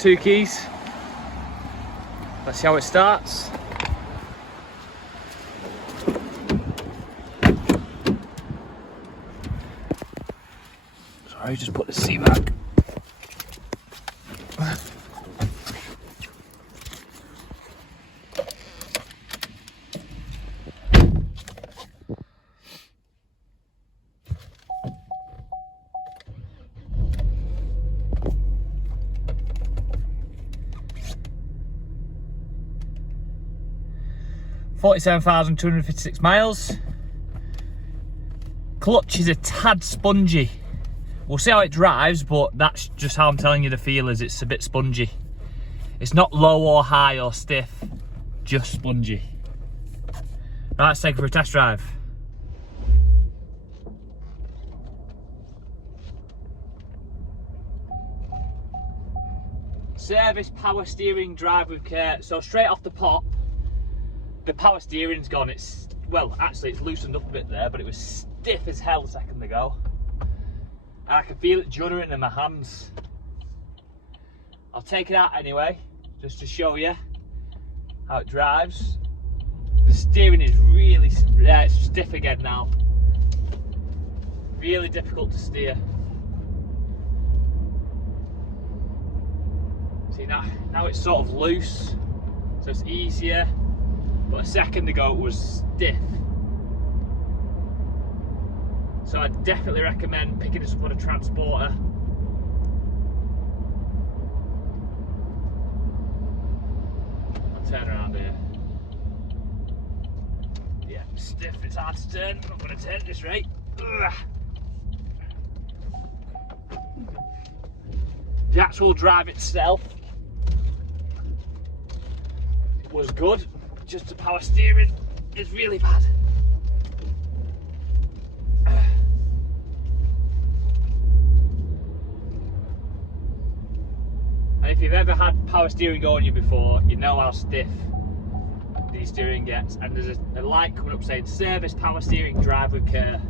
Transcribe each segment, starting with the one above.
2 keys. Let's see how it starts. Sorry, just put the seat back. $47,256 miles. Clutch is a tad spongy. We'll see how it drives, but that's just how I'm telling you the feel is. It's a bit spongy. It's not low or high or stiff, just spongy. Right, let's take it for a test drive. Service power steering, drive with care. So straight off the pop, the power steering's gone. It's, well, actually it's loosened up a bit there, but it was stiff as hell a second ago. And I can feel it juddering in my hands. I'll take it out anyway, just to show you how it drives. The steering is really it's stiff again now. Really difficult to steer. See, now it's sort of loose, so it's easier. But a second ago it was stiff. So I definitely recommend picking this up on a transporter. I'll turn around here. Yeah, stiff, it's hard to turn. I'm not going to turn at this rate. Ugh. The actual drive itself was good. Just the power steering is really bad. And if you've ever had power steering go on you before, you know how stiff the steering gets. And there's a light coming up saying service power steering, drive with care.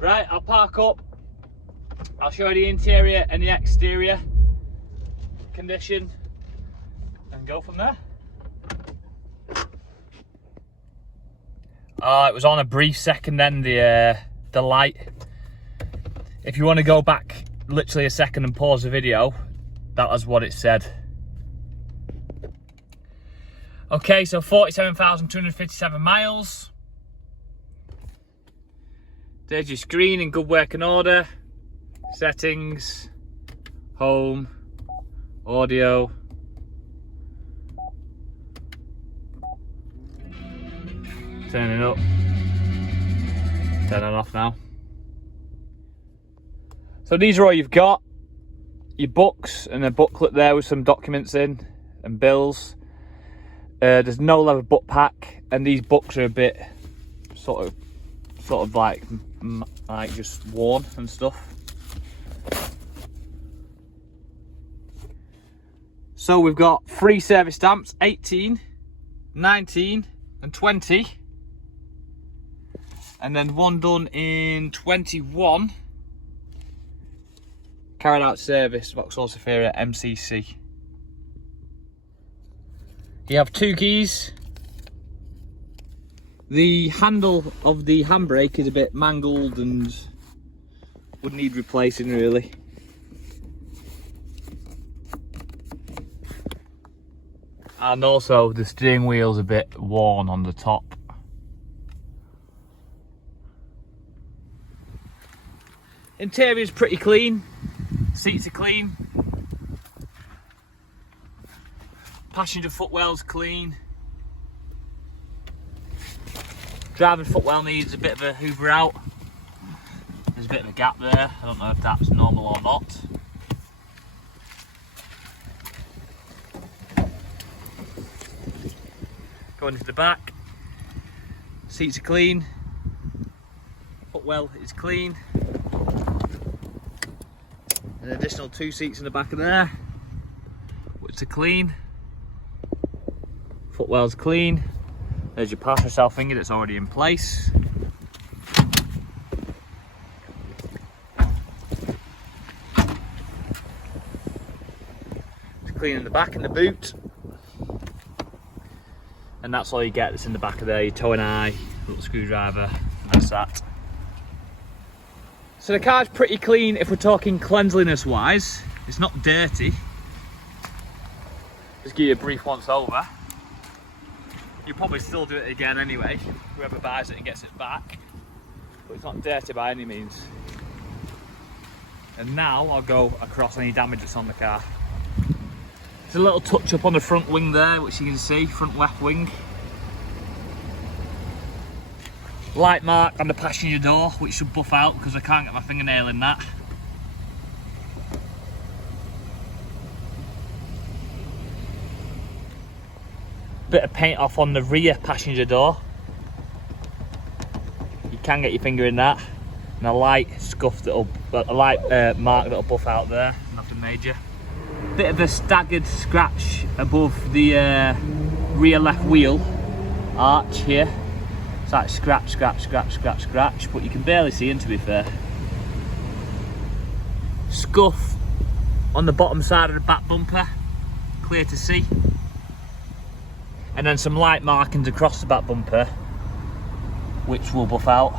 Right, I'll park up, I'll show you the interior and the exterior condition and go from there. Oh, it was on a brief second then, the light. If you want to go back literally a second and pause the video, that was what it said. Okay, so 47,257 miles. There's your screen in good working order. Settings, home, audio. Turning up. Turn it off now. So these are all you've got. Your books and a booklet there with some documents in and bills. There's no leather book pack, and these books are a bit sort of like just worn and stuff. So we've got 3 service stamps, 18, 19 and 20, and then one done in 21, carried out service, Vauxhall Zafira MCC. You have 2 keys. The handle of the handbrake is a bit mangled and would need replacing really. And also the steering wheel's a bit worn on the top. Interior's pretty clean, seats are clean, passenger footwell's clean. Driver footwell needs a bit of a hoover out. There's a bit of a gap there. I don't know if that's normal or not. Going into the back. Seats are clean. Footwell is clean. An additional 2 seats in the back of there, which are clean. Footwell's clean. There's your parcel self finger that's already in place. It's clean in the back in the boot. And that's all you get that's in the back of there, your tow and eye, little screwdriver, and that's that. So the car's pretty clean if we're talking cleanliness wise. It's not dirty. Just give you a brief once over. You'll probably still do it again anyway, whoever buys it and gets it back. But it's not dirty by any means. And now I'll go across any damage that's on the car. There's a little touch up on the front wing there, which you can see, front left wing. Light mark on the passenger door, which should buff out because I can't get my fingernail in that. Bit of paint off on the rear passenger door. You can get your finger in that. And a light scuff that'll, a light mark that'll buff out there, nothing major. Bit of a staggered scratch above the rear left wheel arch here. It's like scratch, scratch, scratch, scratch, scratch, but you can barely see in, to be fair. Scuff on the bottom side of the back bumper, clear to see. And then some light markings across the back bumper, which will buff out.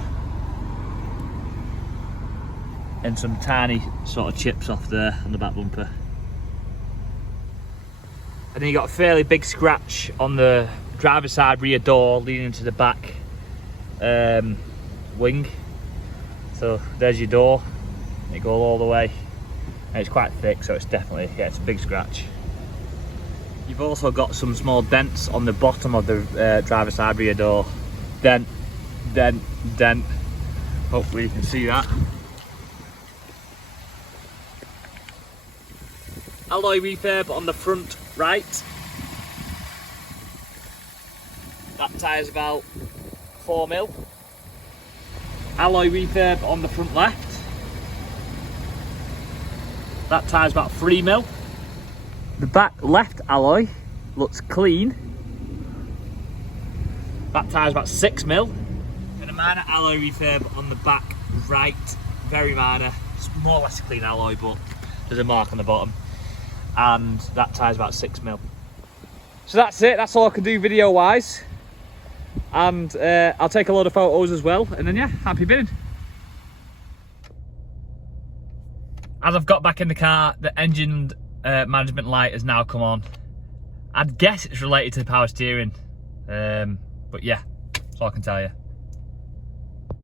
And some tiny sort of chips off there on the back bumper. And then you got a fairly big scratch on the driver's side rear door leading into the back wing. So there's your door. It goes all the way. And it's quite thick, so it's definitely, yeah, it's a big scratch. You've also got some small dents on the bottom of the driver's side rear door. Dent, dent, dent. Hopefully you can see that. Alloy refurb on the front right. That tyre's about 4 mil. Alloy refurb on the front left. That tyre's about 3 mil. The back left alloy looks clean. That tyre's about 6 mil. And a minor alloy refurb on the back right. Very minor. It's more or less a clean alloy, but there's a mark on the bottom. And that tyre's about 6 mil. So that's it, that's all I can do video wise. And I'll take a load of photos as well, and then yeah, happy bidding. As I've got back in the car, the engine management light has now come on. I'd guess it's related to the power steering, but yeah, that's all I can tell you.